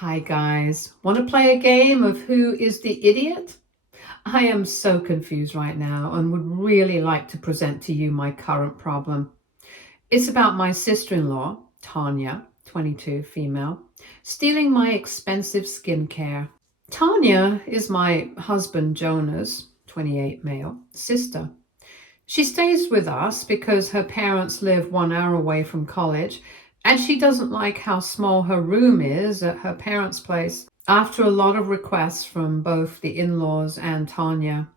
Hi guys, want to play a game of who is the idiot? I am so confused right now and would really like to present to you my current problem. It's about my sister-in-law, Tanya, 22, female, stealing my expensive skincare. Tanya is my husband Jonah's, 28, male, sister. She stays with us because her parents live 1 hour away from college and she doesn't like how small her room is at her parents' place. After a lot of requests from both the in-laws and Tanya,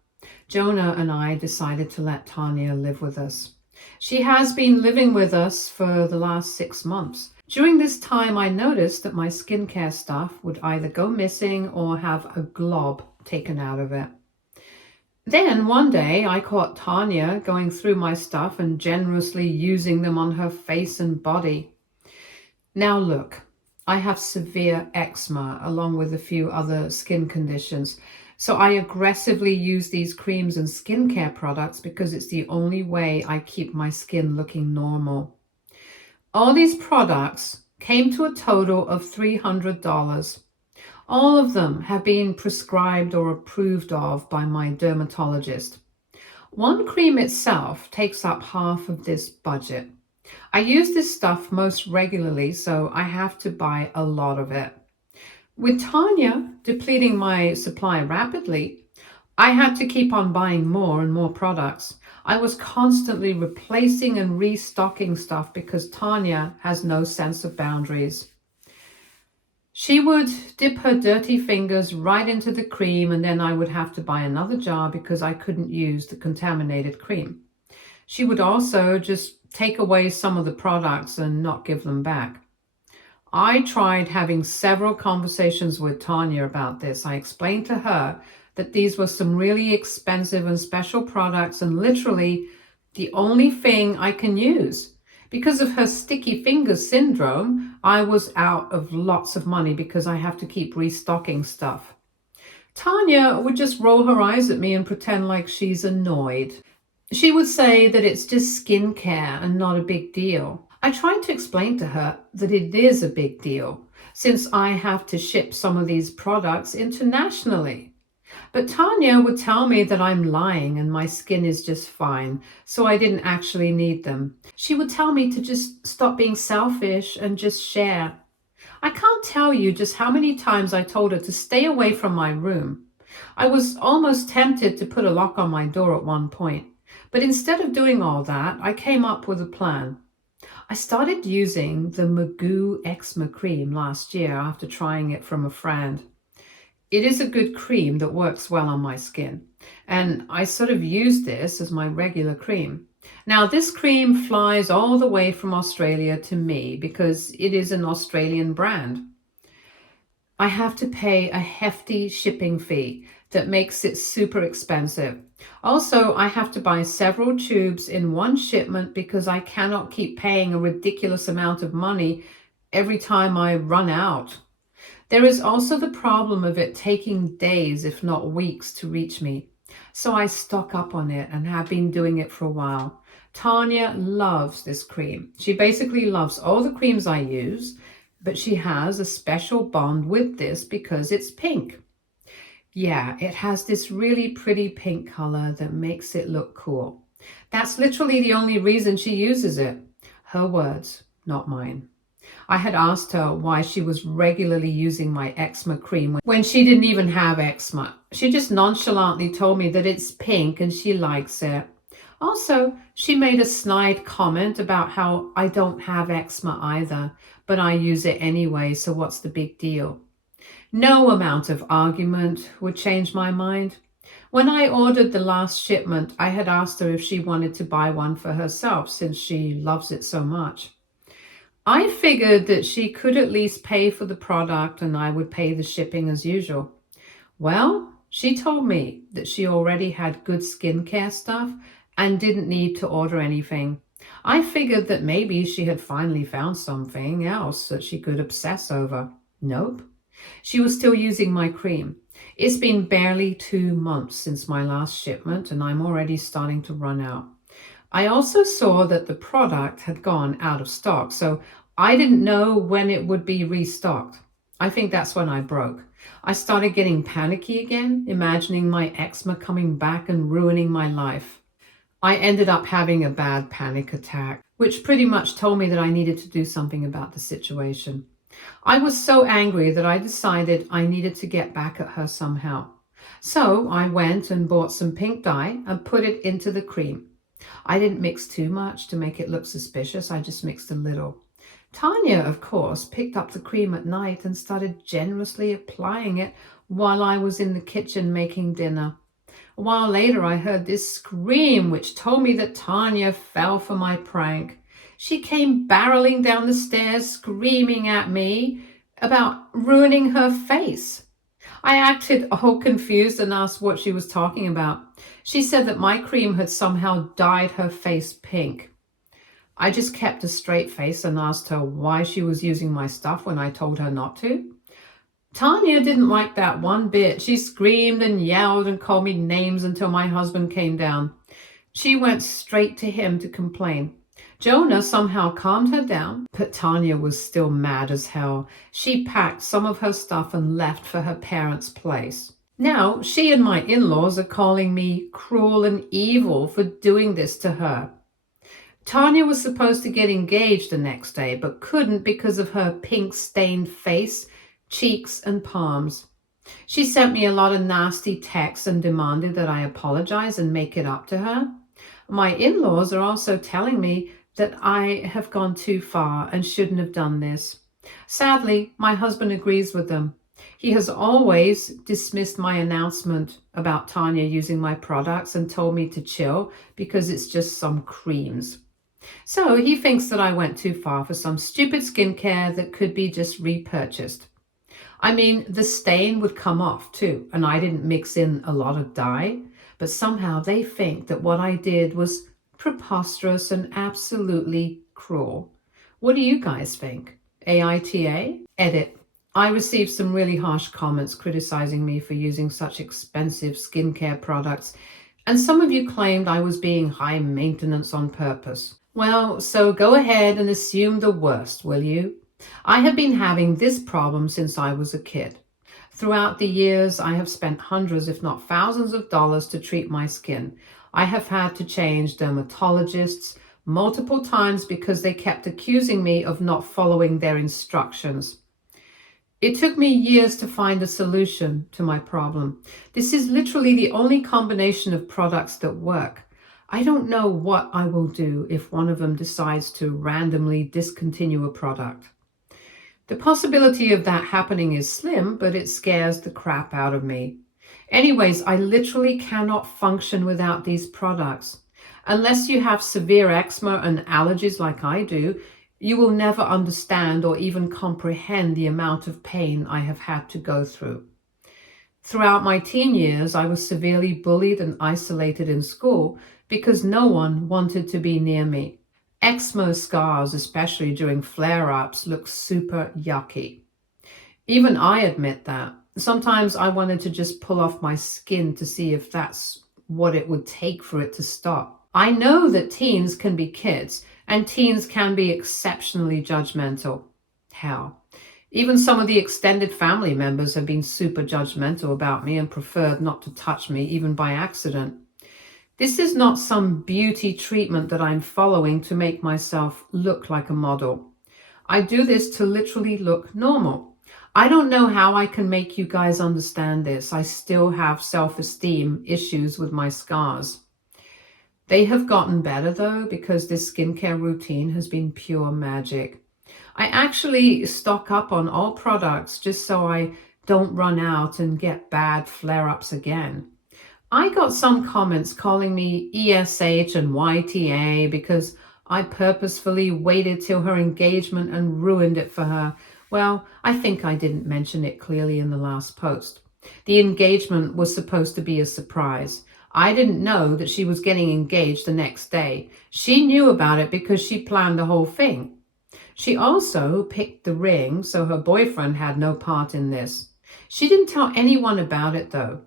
Jonah and I decided to let Tanya live with us. She has been living with us for the last 6 months. During this time, I noticed that my skincare stuff would either go missing or have a glob taken out of it. Then one day I caught Tanya going through my stuff and generously using them on her face and body. Now look, I have severe eczema along with a few other skin conditions. So I aggressively use these creams and skincare products because it's the only way I keep my skin looking normal. All these products came to a total of $300. All of them have been prescribed or approved of by my dermatologist. One cream itself takes up half of this budget. I use this stuff most regularly, so I have to buy a lot of it. With Tanya depleting my supply rapidly, I had to keep on buying more and more products. I was constantly replacing and restocking stuff because Tanya has no sense of boundaries. She would dip her dirty fingers right into the cream and then I would have to buy another jar because I couldn't use the contaminated cream. She would also just take away some of the products and not give them back. I tried having several conversations with Tanya about this. I explained to her that these were some really expensive and special products and literally the only thing I can use. Because of her sticky fingers syndrome, I was out of lots of money because I have to keep restocking stuff. Tanya would just roll her eyes at me and pretend like she's annoyed. She would say that it's just skincare and not a big deal. I tried to explain to her that it is a big deal since I have to ship some of these products internationally. But Tanya would tell me that I'm lying and my skin is just fine, so I didn't actually need them. She would tell me to just stop being selfish and just share. I can't tell you just how many times I told her to stay away from my room. I was almost tempted to put a lock on my door at one point, but instead of doing all that, I came up with a plan. I started using the Magoo Eczema Cream last year after trying it from a friend. It is a good cream that works well on my skin, and I sort of use this as my regular cream. Now, this cream flies all the way from Australia to me because it is an Australian brand. I have to pay a hefty shipping fee that makes it super expensive. Also, I have to buy several tubes in one shipment because I cannot keep paying a ridiculous amount of money every time I run out. There is also the problem of it taking days, if not weeks, to reach me. So I stock up on it and have been doing it for a while. Tanya loves this cream. She basically loves all the creams I use, but she has a special bond with this because it's pink. Yeah, it has this really pretty pink color that makes it look cool. That's literally the only reason she uses it. Her words, not mine. I had asked her why she was regularly using my eczema cream when she didn't even have eczema. She just nonchalantly told me that it's pink and she likes it. Also, she made a snide comment about how I don't have eczema either, but I use it anyway, so what's the big deal? No amount of argument would change my mind. When I ordered the last shipment, I had asked her if she wanted to buy one for herself since she loves it so much. I figured that she could at least pay for the product and I would pay the shipping as usual. Well, she told me that she already had good skincare stuff and didn't need to order anything. I figured that maybe she had finally found something else that she could obsess over. Nope. She was still using my cream. It's been barely 2 months since my last shipment and I'm already starting to run out. I also saw that the product had gone out of stock, so I didn't know when it would be restocked. I think that's when I broke. I started getting panicky again, imagining my eczema coming back and ruining my life. I ended up having a bad panic attack, which pretty much told me that I needed to do something about the situation. I was so angry that I decided I needed to get back at her somehow. So I went and bought some pink dye and put it into the cream. I didn't mix too much to make it look suspicious, I just mixed a little. Tanya, of course, picked up the cream at night and started generously applying it while I was in the kitchen making dinner. A while later, I heard this scream, which told me that Tanya fell for my prank. She came barreling down the stairs, screaming at me about ruining her face. I acted all confused and asked what she was talking about. She said that my cream had somehow dyed her face pink. I just kept a straight face and asked her why she was using my stuff when I told her not to. Tanya didn't like that one bit. She screamed and yelled and called me names until my husband came down. She went straight to him to complain. Jonah somehow calmed her down, but Tanya was still mad as hell. She packed some of her stuff and left for her parents' place. Now, she and my in-laws are calling me cruel and evil for doing this to her. Tanya was supposed to get engaged the next day, but couldn't because of her pink-stained face, cheeks, and palms. She sent me a lot of nasty texts and demanded that I apologize and make it up to her. My in-laws are also telling me that I have gone too far and shouldn't have done this. Sadly, my husband agrees with them. He has always dismissed my announcement about Tanya using my products and told me to chill because it's just some creams. So he thinks that I went too far for some stupid skincare that could be just repurchased. I mean, the stain would come off too, and I didn't mix in a lot of dye, but somehow they think that what I did was preposterous and absolutely cruel. What do you guys think? AITA? Edit. I received some really harsh comments criticizing me for using such expensive skincare products, and some of you claimed I was being high maintenance on purpose. Well, so go ahead and assume the worst, will you? I have been having this problem since I was a kid. Throughout the years, I have spent hundreds, if not thousands of dollars to treat my skin. I have had to change dermatologists multiple times because they kept accusing me of not following their instructions. It took me years to find a solution to my problem. This is literally the only combination of products that work. I don't know what I will do if one of them decides to randomly discontinue a product. The possibility of that happening is slim, but it scares the crap out of me. Anyways, I literally cannot function without these products. Unless you have severe eczema and allergies like I do, you will never understand or even comprehend the amount of pain I have had to go through. Throughout my teen years, I was severely bullied and isolated in school because no one wanted to be near me. Eczema scars, especially during flare-ups, look super yucky. Even I admit that. Sometimes I wanted to just pull off my skin to see if that's what it would take for it to stop. I know that teens can be kids, and teens can be exceptionally judgmental. Hell, even some of the extended family members have been super judgmental about me and preferred not to touch me, even by accident. This is not some beauty treatment that I'm following to make myself look like a model. I do this to literally look normal. I don't know how I can make you guys understand this. I still have self-esteem issues with my scars. They have gotten better though, because this skincare routine has been pure magic. I actually stock up on all products just so I don't run out and get bad flare-ups again. I got some comments calling me ESH and YTA because I purposefully waited till her engagement and ruined it for her. Well, I think I didn't mention it clearly in the last post. The engagement was supposed to be a surprise. I didn't know that she was getting engaged the next day. She knew about it because she planned the whole thing. She also picked the ring, so her boyfriend had no part in this. She didn't tell anyone about it though.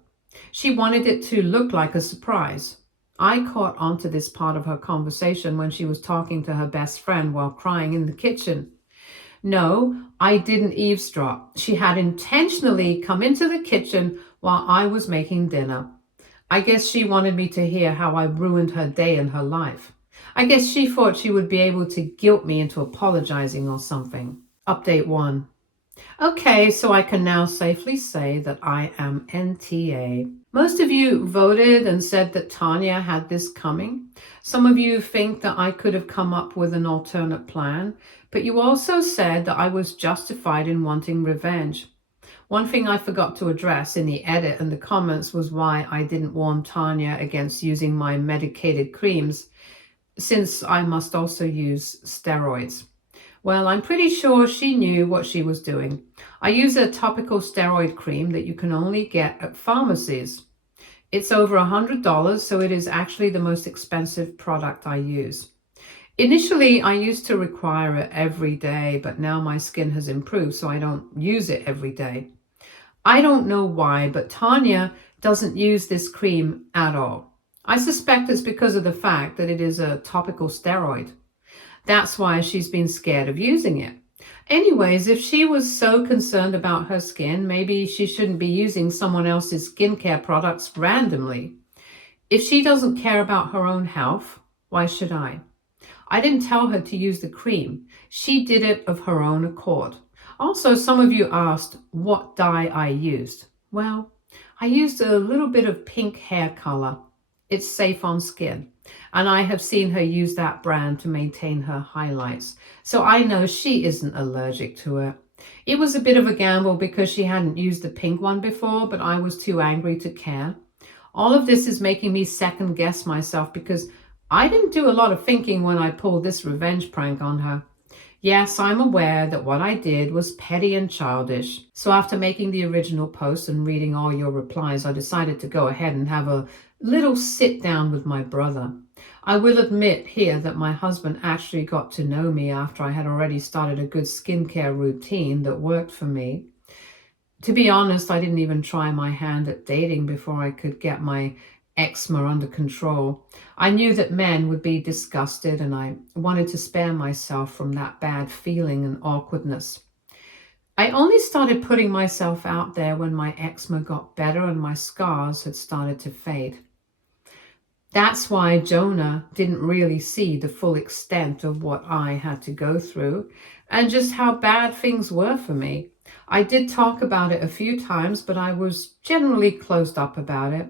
She wanted it to look like a surprise. I caught onto this part of her conversation when she was talking to her best friend while crying in the kitchen. No, I didn't eavesdrop. She had intentionally come into the kitchen while I was making dinner. I guess she wanted me to hear how I ruined her day and her life. I guess she thought she would be able to guilt me into apologizing or something. Update 1. Okay, so I can now safely say that I am NTA. Most of you voted and said that Tanya had this coming. Some of you think that I could have come up with an alternate plan, but you also said that I was justified in wanting revenge. One thing I forgot to address in the edit and the comments was why I didn't warn Tanya against using my medicated creams, since I must also use steroids. Well, I'm pretty sure she knew what she was doing. I use a topical steroid cream that you can only get at pharmacies. It's over $100, so it is actually the most expensive product I use. Initially, I used to require it every day, but now my skin has improved, so I don't use it every day. I don't know why, but Tanya doesn't use this cream at all. I suspect it's because of the fact that it is a topical steroid. That's why she's been scared of using it. Anyways, if she was so concerned about her skin, maybe she shouldn't be using someone else's skincare products randomly. If she doesn't care about her own health, why should I? I didn't tell her to use the cream. She did it of her own accord. Also, some of you asked what dye I used. Well, I used a little bit of pink hair color. It's safe on skin. And I have seen her use that brand to maintain her highlights. So I know she isn't allergic to it. It was a bit of a gamble because she hadn't used the pink one before, but I was too angry to care. All of this is making me second guess myself because I didn't do a lot of thinking when I pulled this revenge prank on her. Yes, I'm aware that what I did was petty and childish. So after making the original post and reading all your replies, I decided to go ahead and have a little sit down with my brother. I will admit here that my husband actually got to know me after I had already started a good skincare routine that worked for me. To be honest, I didn't even try my hand at dating before I could get my eczema under control. I knew that men would be disgusted, and I wanted to spare myself from that bad feeling and awkwardness. I only started putting myself out there when my eczema got better and my scars had started to fade. That's why Jonah didn't really see the full extent of what I had to go through and just how bad things were for me. I did talk about it a few times, but I was generally closed up about it.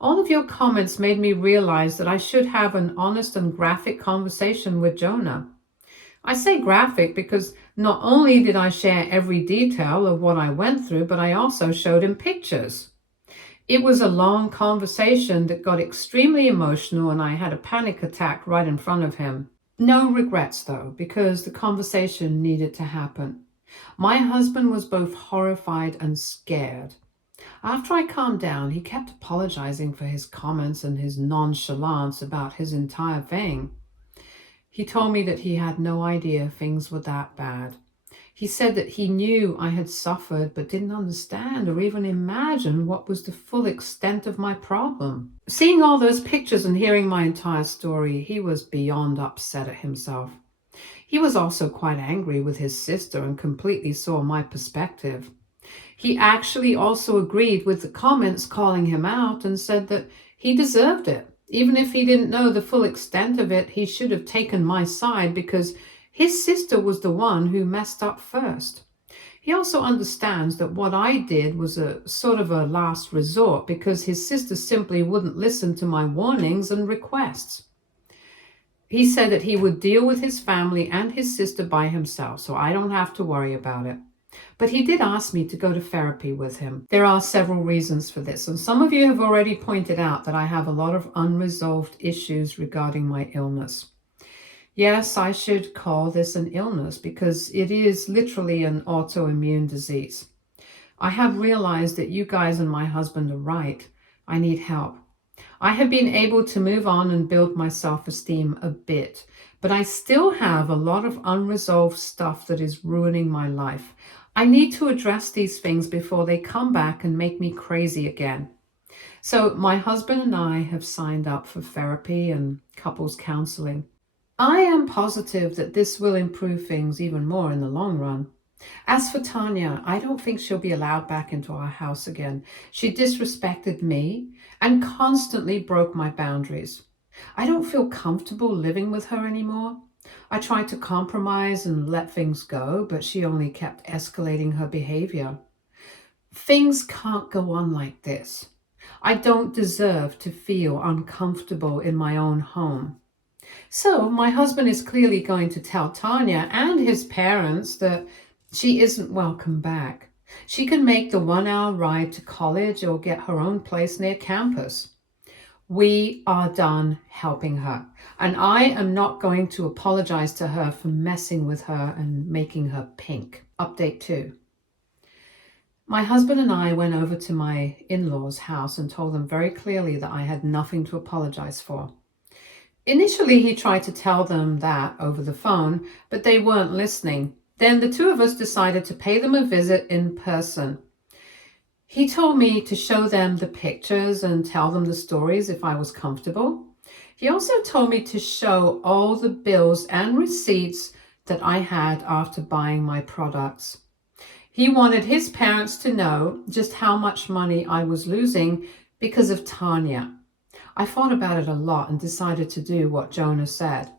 All of your comments made me realize that I should have an honest and graphic conversation with Jonah. I say graphic because not only did I share every detail of what I went through, but I also showed him pictures. It was a long conversation that got extremely emotional, and I had a panic attack right in front of him. No regrets though, because the conversation needed to happen. My husband was both horrified and scared. After I calmed down, he kept apologizing for his comments and his nonchalance about his entire thing. He told me that he had no idea things were that bad. He said that he knew I had suffered but didn't understand or even imagine what was the full extent of my problem. Seeing all those pictures and hearing my entire story, he was beyond upset at himself. He was also quite angry with his sister and completely saw my perspective. He actually also agreed with the comments calling him out and said that he deserved it. Even if he didn't know the full extent of it, he should have taken my side because his sister was the one who messed up first. He also understands that what I did was a sort of a last resort because his sister simply wouldn't listen to my warnings and requests. He said that he would deal with his family and his sister by himself, so I don't have to worry about it. But he did ask me to go to therapy with him. There are several reasons for this, and some of you have already pointed out that I have a lot of unresolved issues regarding my illness. Yes, I should call this an illness because it is literally an autoimmune disease. I have realized that you guys and my husband are right. I need help. I have been able to move on and build my self-esteem a bit, but I still have a lot of unresolved stuff that is ruining my life. I need to address these things before they come back and make me crazy again. So my husband and I have signed up for therapy and couples counseling. I am positive that this will improve things even more in the long run. As for Tanya, I don't think she'll be allowed back into our house again. She disrespected me and constantly broke my boundaries. I don't feel comfortable living with her anymore. I tried to compromise and let things go, but she only kept escalating her behavior. Things can't go on like this. I don't deserve to feel uncomfortable in my own home. So, my husband is clearly going to tell Tanya and his parents that she isn't welcome back. She can make the 1 hour ride to college or get her own place near campus. We are done helping her, and I am not going to apologize to her for messing with her and making her pink. Update 2. My husband and I went over to my in-laws' house and told them very clearly that I had nothing to apologize for. Initially, he tried to tell them that over the phone, but they weren't listening. Then the two of us decided to pay them a visit in person. He told me to show them the pictures and tell them the stories if I was comfortable. He also told me to show all the bills and receipts that I had after buying my products. He wanted his parents to know just how much money I was losing because of Tanya. I thought about it a lot and decided to do what Jonah said.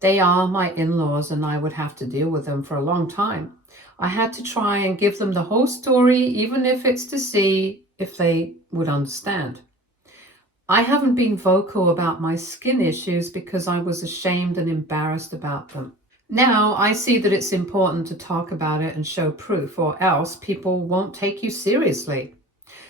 They are my in-laws and I would have to deal with them for a long time. I had to try and give them the whole story, even if it's to see if they would understand. I haven't been vocal about my skin issues because I was ashamed and embarrassed about them. Now I see that it's important to talk about it and show proof, or else people won't take you seriously.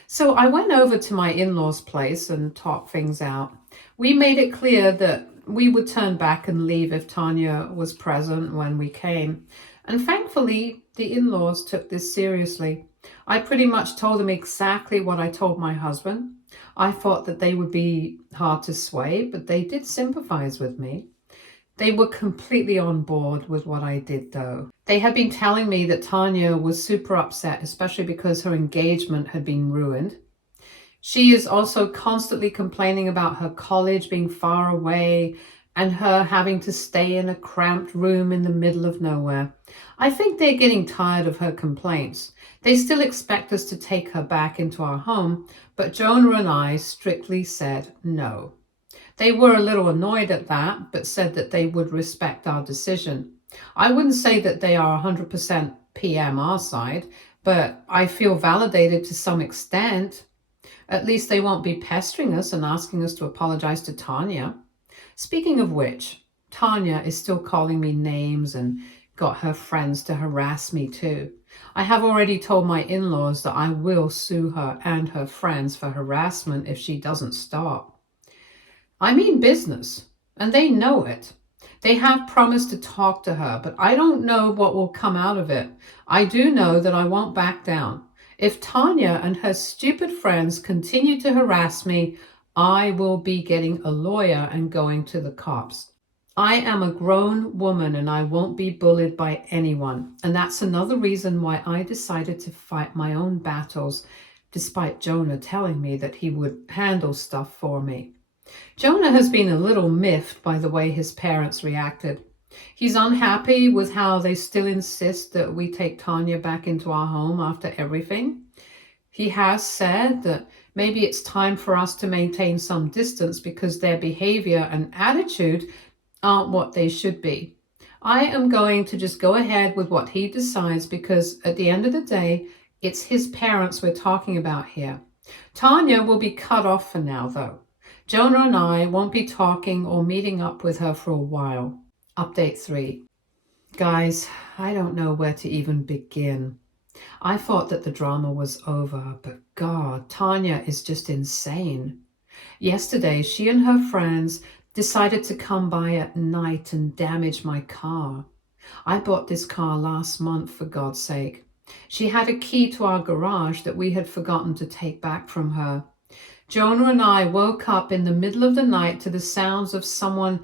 So I went over to my in-laws' place and talked things out. We made it clear that we would turn back and leave if Tanya was present when we came. And thankfully, the in-laws took this seriously. I pretty much told them exactly what I told my husband. I thought that they would be hard to sway, but they did sympathize with me. They were completely on board with what I did, though. They had been telling me that Tanya was super upset, especially because her engagement had been ruined. She is also constantly complaining about her college being far away and her having to stay in a cramped room in the middle of nowhere. I think they're getting tired of her complaints. They still expect us to take her back into our home, but Jonah and I strictly said no. They were a little annoyed at that, but said that they would respect our decision. I wouldn't say that they are 100% PM our side, but I feel validated to some extent. At least they won't be pestering us and asking us to apologize to Tanya. Speaking of which, Tanya is still calling me names and got her friends to harass me too. I have already told my in-laws that I will sue her and her friends for harassment if she doesn't stop. I mean business, and they know it. They have promised to talk to her, but I don't know what will come out of it. I do know that I won't back down. If Tanya and her stupid friends continue to harass me, I will be getting a lawyer and going to the cops. I am a grown woman and I won't be bullied by anyone. And that's another reason why I decided to fight my own battles, despite Jonah telling me that he would handle stuff for me. Jonah has been a little miffed by the way his parents reacted. He's unhappy with how they still insist that we take Tanya back into our home after everything. He has said that maybe it's time for us to maintain some distance because their behavior and attitude aren't what they should be. I am going to just go ahead with what he decides because at the end of the day, it's his parents we're talking about here. Tanya will be cut off for now, though. Jonah and I won't be talking or meeting up with her for a while. Update 3. Guys, I don't know where to even begin. I thought that the drama was over, but God, Tanya is just insane. Yesterday, she and her friends decided to come by at night and damage my car. I bought this car last month, for God's sake. She had a key to our garage that we had forgotten to take back from her. Jonah and I woke up in the middle of the night to the sounds of someone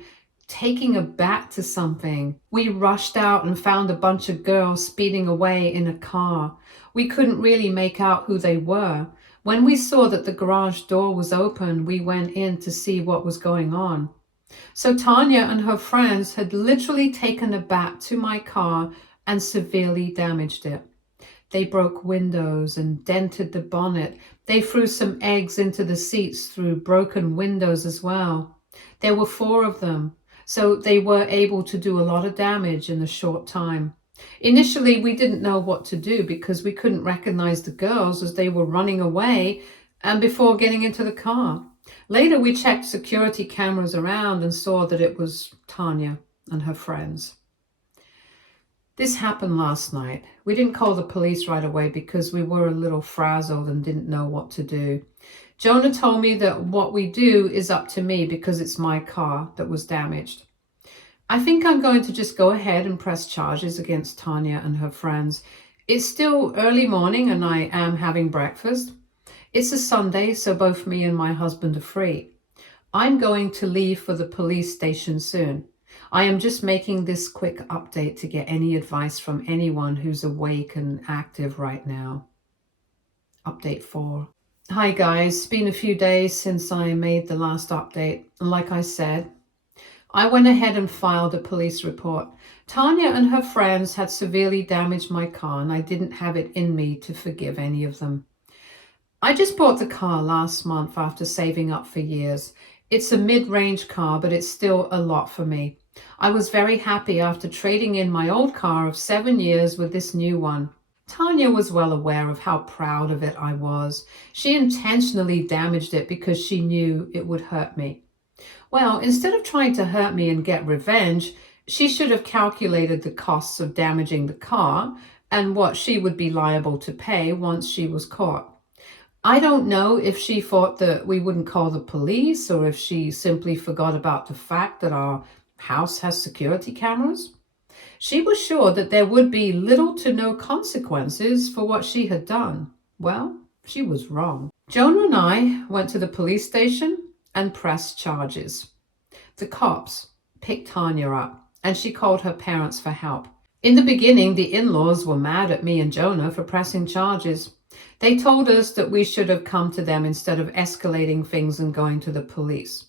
taking a bat to something. We rushed out and found a bunch of girls speeding away in a car. We couldn't really make out who they were. When we saw that the garage door was open, we went in to see what was going on. So Tanya and her friends had literally taken a bat to my car and severely damaged it. They broke windows and dented the bonnet. They threw some eggs into the seats through broken windows as well. There were four of them, so they were able to do a lot of damage in a short time. Initially, we didn't know what to do because we couldn't recognize the girls as they were running away and before getting into the car. Later, we checked security cameras around and saw that it was Tanya and her friends. This happened last night. We didn't call the police right away because we were a little frazzled and didn't know what to do. Jonah told me that what we do is up to me because it's my car that was damaged. I think I'm going to just go ahead and press charges against Tanya and her friends. It's still early morning and I am having breakfast. It's a Sunday, so both me and my husband are free. I'm going to leave for the police station soon. I am just making this quick update to get any advice from anyone who's awake and active right now. Update 4. Hi guys, it's been a few days since I made the last update. Like I said, I went ahead and filed a police report. Tanya and her friends had severely damaged my car and I didn't have it in me to forgive any of them. I just bought the car last month after saving up for years. It's a mid-range car, but it's still a lot for me. I was very happy after trading in my old car of 7 years with this new one. Tanya was well aware of how proud of it I was. She intentionally damaged it because she knew it would hurt me. Well, instead of trying to hurt me and get revenge, she should have calculated the costs of damaging the car and what she would be liable to pay once she was caught. I don't know if she thought that we wouldn't call the police or if she simply forgot about the fact that our house has security cameras. She was sure that there would be little to no consequences for what she had done. Well, she was wrong. Jonah and I went to the police station and pressed charges. The cops picked Tanya up and she called her parents for help. In the beginning, the in-laws were mad at me and Jonah for pressing charges. They told us that we should have come to them instead of escalating things and going to the police.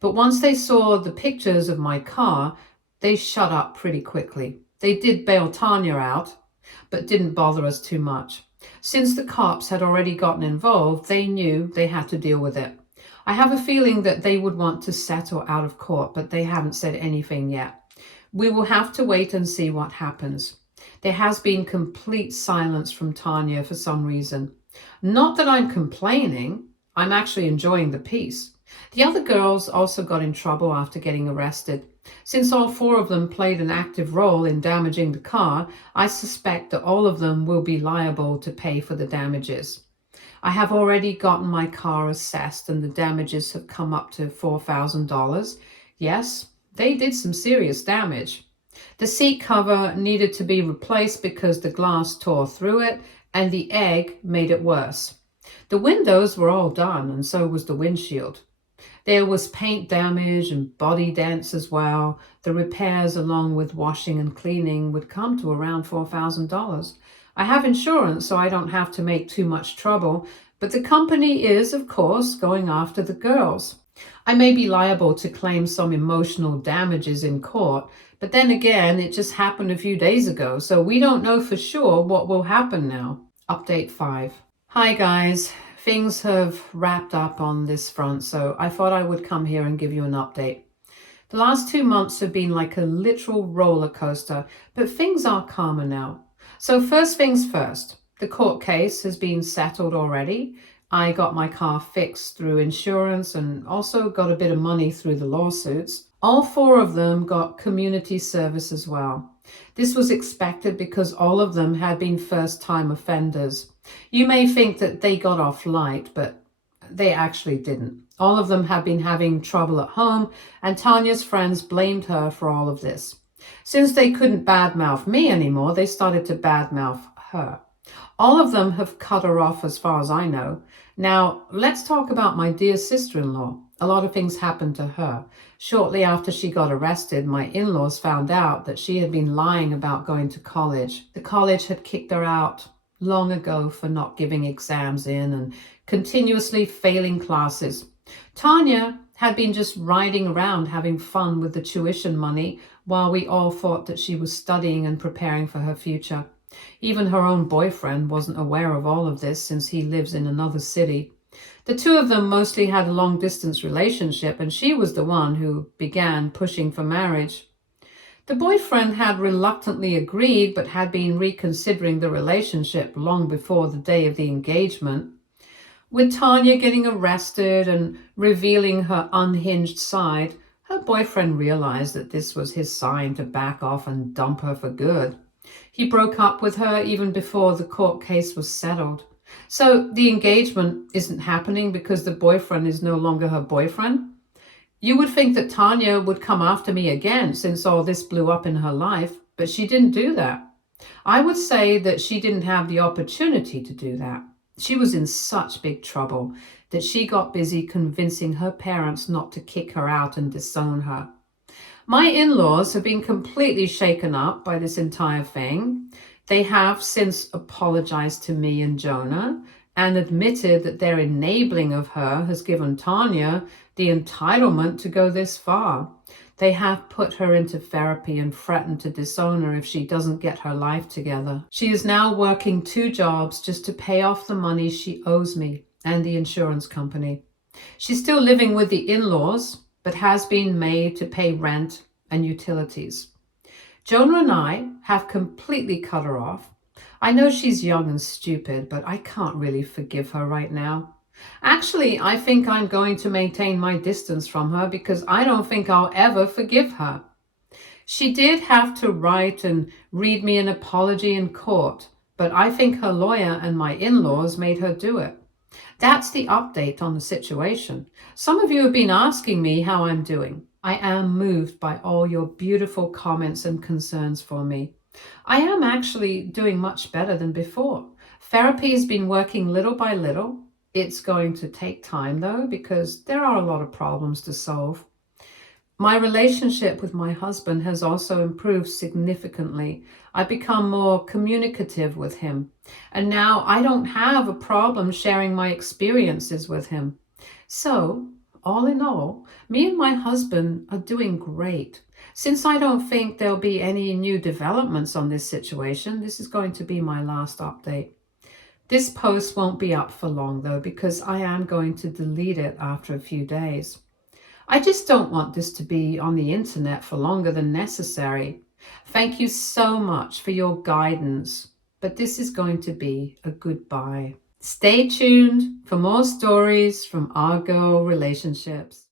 But once they saw the pictures of my car, they shut up pretty quickly. They did bail Tanya out, but didn't bother us too much. Since the cops had already gotten involved, they knew they had to deal with it. I have a feeling that they would want to settle out of court, but they haven't said anything yet. We will have to wait and see what happens. There has been complete silence from Tanya for some reason. Not that I'm complaining, I'm actually enjoying the peace. The other girls also got in trouble after getting arrested. Since all four of them played an active role in damaging the car, I suspect that all of them will be liable to pay for the damages. I have already gotten my car assessed and the damages have come up to $4,000. Yes, they did some serious damage. The seat cover needed to be replaced because the glass tore through it and the egg made it worse. The windows were all done and so was the windshield. There was paint damage and body dents as well. The repairs along with washing and cleaning would come to around $4,000. I have insurance so I don't have to make too much trouble, but the company is, of course, going after the girls. I may be liable to claim some emotional damages in court, but then again, it just happened a few days ago, so we don't know for sure what will happen now. Update 5. Hi guys, things have wrapped up on this front, so I thought I would come here and give you an update. The last 2 months have been like a literal roller coaster, but things are calmer now. So first things first, the court case has been settled already. I got my car fixed through insurance and also got a bit of money through the lawsuits. All four of them got community service as well. This was expected because all of them had been first-time offenders. You may think that they got off light, but they actually didn't. All of them had been having trouble at home, and Tanya's friends blamed her for all of this. Since they couldn't badmouth me anymore, they started to badmouth her. All of them have cut her off as far as I know. Now, let's talk about my dear sister-in-law. A lot of things happened to her. Shortly after she got arrested, my in-laws found out that she had been lying about going to college. The college had kicked her out long ago for not giving exams in and continuously failing classes. Tanya had been just riding around having fun with the tuition money while we all thought that she was studying and preparing for her future. Even her own boyfriend wasn't aware of all of this since he lives in another city. The two of them mostly had a long-distance relationship, and she was the one who began pushing for marriage. The boyfriend had reluctantly agreed, but had been reconsidering the relationship long before the day of the engagement. With Tanya getting arrested and revealing her unhinged side, her boyfriend realized that this was his sign to back off and dump her for good. He broke up with her even before the court case was settled. So the engagement isn't happening because the boyfriend is no longer her boyfriend. You would think that Tanya would come after me again since all this blew up in her life, but she didn't do that. I would say that she didn't have the opportunity to do that. She was in such big trouble that she got busy convincing her parents not to kick her out and disown her. My in-laws have been completely shaken up by this entire thing. They have since apologized to me and Jonah and admitted that their enabling of her has given Tanya the entitlement to go this far. They have put her into therapy and threatened to disown her if she doesn't get her life together. She is now working 2 jobs just to pay off the money she owes me and the insurance company. She's still living with the in-laws, but has been made to pay rent and utilities. Jonah and I have completely cut her off. I know she's young and stupid, but I can't really forgive her right now. Actually, I think I'm going to maintain my distance from her because I don't think I'll ever forgive her. She did have to write and read me an apology in court, but I think her lawyer and my in-laws made her do it. That's the update on the situation. Some of you have been asking me how I'm doing. I am moved by all your beautiful comments and concerns for me. I am actually doing much better than before. Therapy has been working little by little. It's going to take time though, because there are a lot of problems to solve. My relationship with my husband has also improved significantly. I've become more communicative with him, and now I don't have a problem sharing my experiences with him. So, all in all, me and my husband are doing great. Since I don't think there'll be any new developments on this situation, this is going to be my last update. This post won't be up for long though, because I am going to delete it after a few days. I just don't want this to be on the internet for longer than necessary. Thank you so much for your guidance, but this is going to be a goodbye. Stay tuned for more stories from our girl relationships.